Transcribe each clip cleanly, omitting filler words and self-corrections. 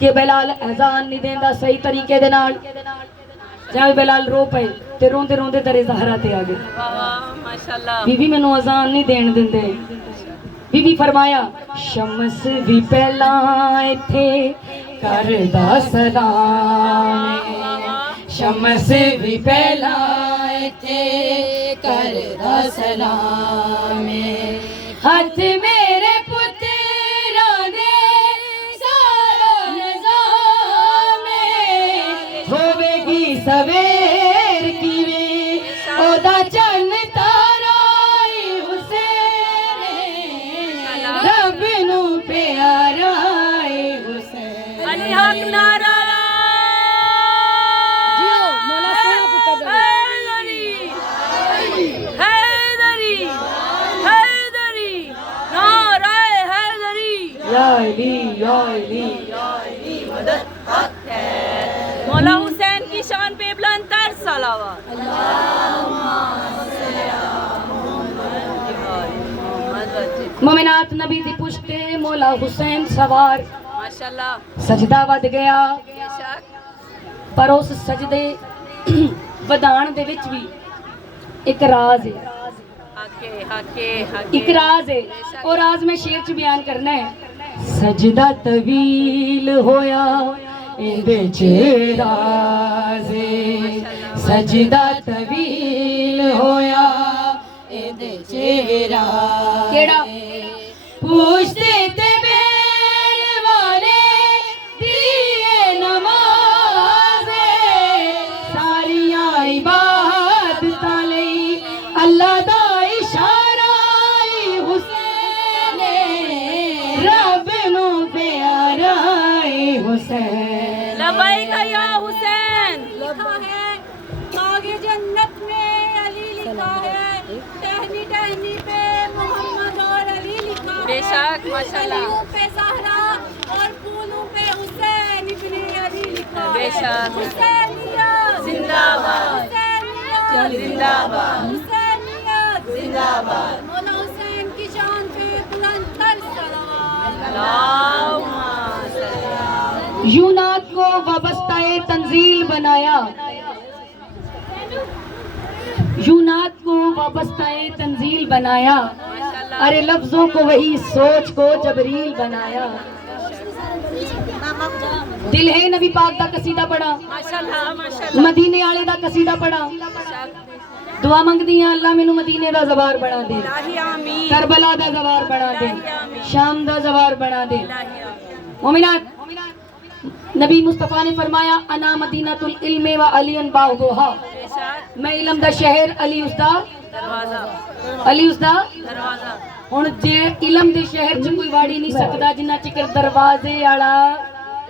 کہ بلال اذان نہیں دیندا صحیح طریقے دے نال جب بلال رو پئے تے روندے روندے درے زہرا تے آ گئے ماشاءاللہ بی بی مینوں اذان نہیں دین دیندے بی بی فرمایا شمس بھی پہلا ایتھے کردا سلام شمس بھی پہلا ایتھے کردا سلام ہاتھ میرے پتراں دے سارا نظام ہوے گی سویر کیویں او دا چن تارا حسین رب نو پیارا حسین علی حق نعرہ یا علی یا علی مولا حسین کی شان پہ بلند تر صلوات مومنات نبی دی پشتے مولا حسین سوار ماشاءاللہ سجدہ ود گیا بے شک پر اس سجدے ودان دے وچ بھی ایک راز ہے ایک راز ہے اور راز میں شعر چ بیان کرنا ہے سجدہ طویل ہویا اندے چ راز ہے سجدہ طویل ہویا اندے چ راز کیڑا پوچھتے تے بین والے دیے نماز ساریاں عبادتاں لئی اللہ دا اشارہ حسین رب نو پیارا حسین لبیک یا حسین لکھا ہے باغ جنت میں علی لکھا ہے ٹہنی ٹہنی پہ محمد اور علی لکھا ہے بے شک ماشاءاللہ کلیوں پہ زہرا اور پھولوں پہ حسین ابن علی لکھا ہے بے شک حسینیت زندہ باد حسینیت زندہ باد حسینیت زندہ باد مولا حسین کی شان پہ بلند تر صلوات اللہم صلی یونات کو وابستہ تنزیل بنایا یونات کو وابستہ تنزیل بنایا ارے لفظوں کو وہی سوچ کو جبریل بنایا دل ہے نبی پاک دا قصیدہ پڑھا ماشاءاللہ ماشاءاللہ مدینے والے دا قصیدہ پڑھا دعا منگدی ہیں اللہ مینوں مدینے دا زوار بنا دے الہی آمین کربلا دا زوار بنا دے شام دا زوار بنا دے مومنات نبی مصطفیٰ نے فرمایا انا مدینۃ العلم و علی باغھا بے شک میں علم دا شہر علی اس دا دروازہ علی اس دا دروازہ ہن جے علم دے شہر چ کوئی واڑی نہیں سکدا جنہ چکر دروازے والا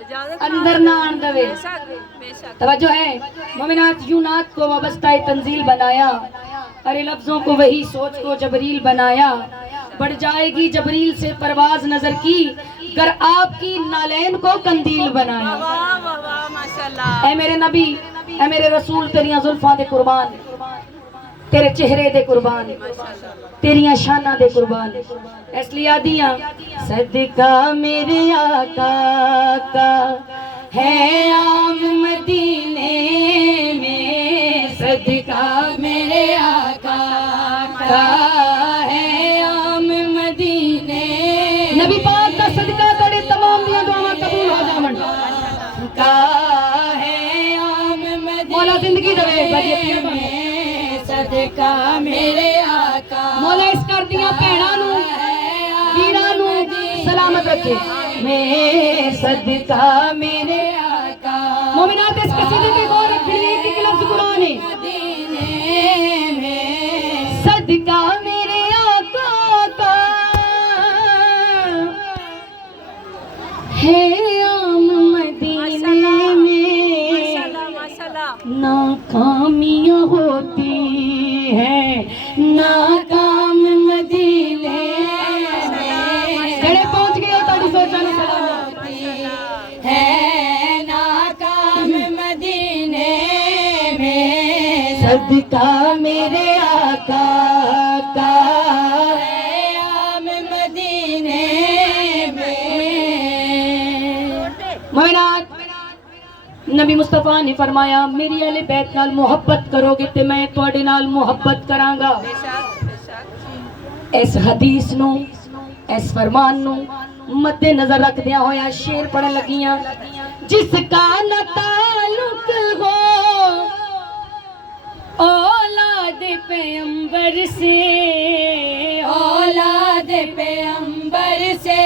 اجازت اندر نہ آن دے بے شک بے شک توجہ ہے مومنات یونات کو وابستہ تنزیل بنایا ارے لفظوں کو وہی سوچ کو جبریل بنایا بڑھ جائے گی جبریل سے پرواز نظر کی گر آپ کی نالین کو قندیل بنایا واہ واہ واہ ماشاءاللہ اے میرے نبی اے میرے رسول تیریاں زلفاں دے قربان تیرے چہرے دے قربان تیریاں شانہ دے قربان اس لیے آدیاں صدقہ میرے آقا کا ہے عام مدینے میں صدقہ میرے آقا کا ہے عام مدینے نبی پاک کا صدقہ کرے تمام دیا دعا قبول ہو جاون کا ہے عام مدینے مولا زندگی دے صدقہ میرے آقا مولا اس کر دیا بہناں نو ویراں نو سلامت رکھے میں صدقہ میرے آقا مومنات اس قصیدے کی غور رکھ لیے کہ لفظ قرآن ہے مدینے میں صدقہ میرے آقا کا ہے عام مدینے میں ناکامیاں ہوتی ہیں ناکام مدینے میں جڑے پہنچ گئے ہو تاڑی سوچا نہ سلام ہے ناکام مدینے میں صدقہ میرے آقا کا ہے عام مدینے میں مومنہ نبی مصطفیٰ نے فرمایا میری اہل بیت نال محبت کرو گے تے میں تواڈے نال محبت کراں گا. اس حدیث نو اس فرمان نو مد نظر رکھ دیا ہویا شعر پڑھن لگیاں. جس کا نہ تعلق ہو اولاد پیغمبر سے، اولاد پیغمبر سے،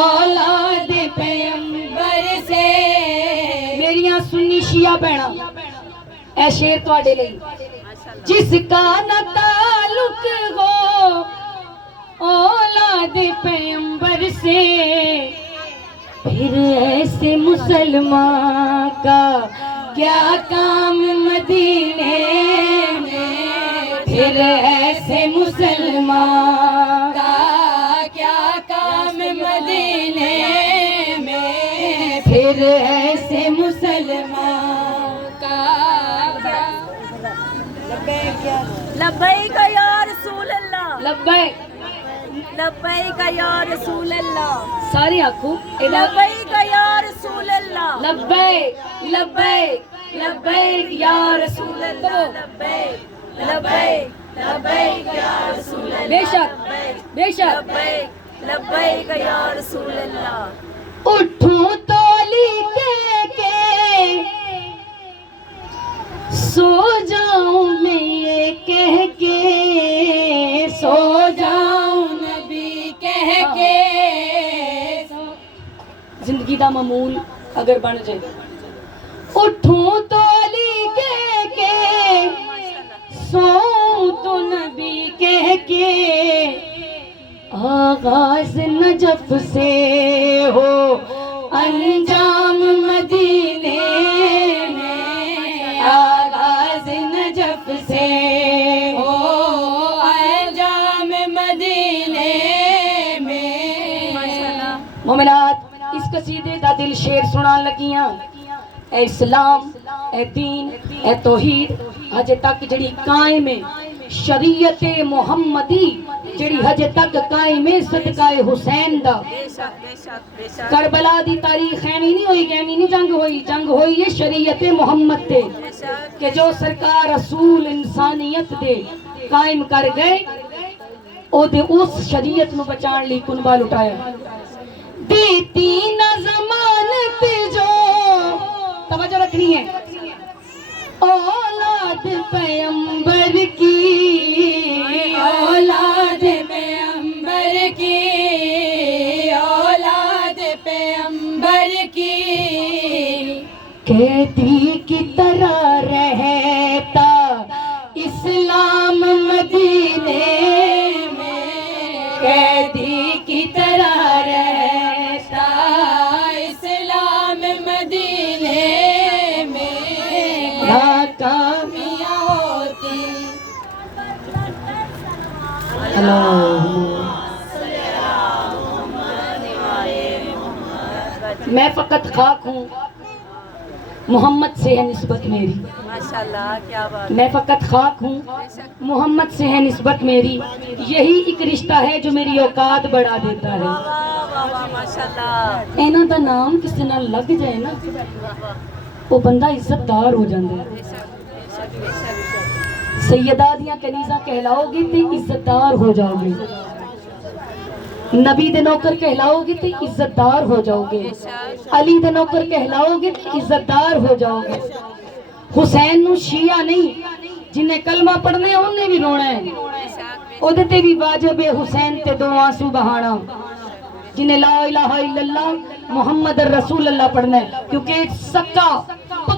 اولاد پیغمبر سے، میریاں سنی شیعہ بہنا اے شعر تواڈے لئی. جس کا نہ تعلق ہو اولاد پیغمبر سے، پھر ایسے مسلمان کا کیا کام مدینے میں، پھر ایسے مسلمان کا کیا کام مدینے میں، پھر ایسے مسلمان کا لبیک یا رسول اللہ، لبیک. لبیک یا رسول اللہ، ساری آنکھوں لبیک یا رسول اللہ، لبیک لبیک لبیک یا رسول اللہ. لبیک لبیک لبیک یا رسول اللہ، بے شک بے شک. لبیک لبیک یا رسول اللہ. اٹھوں تولی کے سو جاؤں میں یہ کہہ کے، سو جاؤں نبی کہہ کے، زندگی دا معمول اگر بن جائے. اٹھوں تولی کے سو تو نبی کہہ کے، آغاز نجف سے ہو انجام مدینے میں، آغاز نجف سے ہو انجام مدینے میں. مومنات اس قصیدے دا دل شیر سنان لگیاں. اے اسلام، اے دین، اے توحید ہجے تک جڑی قائم ہے، شریعت محمدی جڑی ہجے تک قائم ہے صدقہ حسین دا. بے شک بے شک بے شک کربلا دی تاریخ خیمی نہیں ہوئی، گیمی نہیں جنگ ہوئی، جنگ ہوئی ہے شریعت محمد تے بے شک. کہ جو سرکار رسول انسانیت دے قائم کر گئے او دے اس شریعت نو بچان لی کنبا لٹایا. دیتی نہ ضمانت جو توجہ رکھنی ہے اولاد پیغمبر کی، اولاد پیغمبر کی، اولاد پیغمبر کی، قیدی کی طرح رہتا اسلام مدینے میں، قیدی کی طرح رہتا اسلام مدینے میں، ناکامیاں ہوتی. میں فقط خاک ہوں، محمد سے ہے نسبت میری. ماشاءاللہ کیا بات. میں فقط خاک ہوں، محمد سے ہے نسبت میری. یہی ایک رشتہ ہے جو میری اوقات بڑھا دیتا ہے. واہ واہ واہ ماشاءاللہ. اینا دا نام کسی نہ لگ جائے نا وہ بندہ عزت دار ہو جاندے. بے شک بے شک بے شک. سیدہ دیاں کنیزاں کہلاؤ گے تے عزت دار ہو جاؤ گے، نبی دے نوکر کہلاؤ گے تے عزت دار ہو جاؤ گے، علی دے نوکر کہلاؤ گے تے عزت دار ہو جاؤ گے. حسین نو شیعہ نہیں، جنہیں کلمہ پڑھنے انہیں بھی رونا ہے، او دے تے بھی واجب ہے حسین تے دو آنسو بہانا. جنہیں لا الہ الا اللہ محمد الرسول اللہ پڑھنا ہے، کیونکہ سکا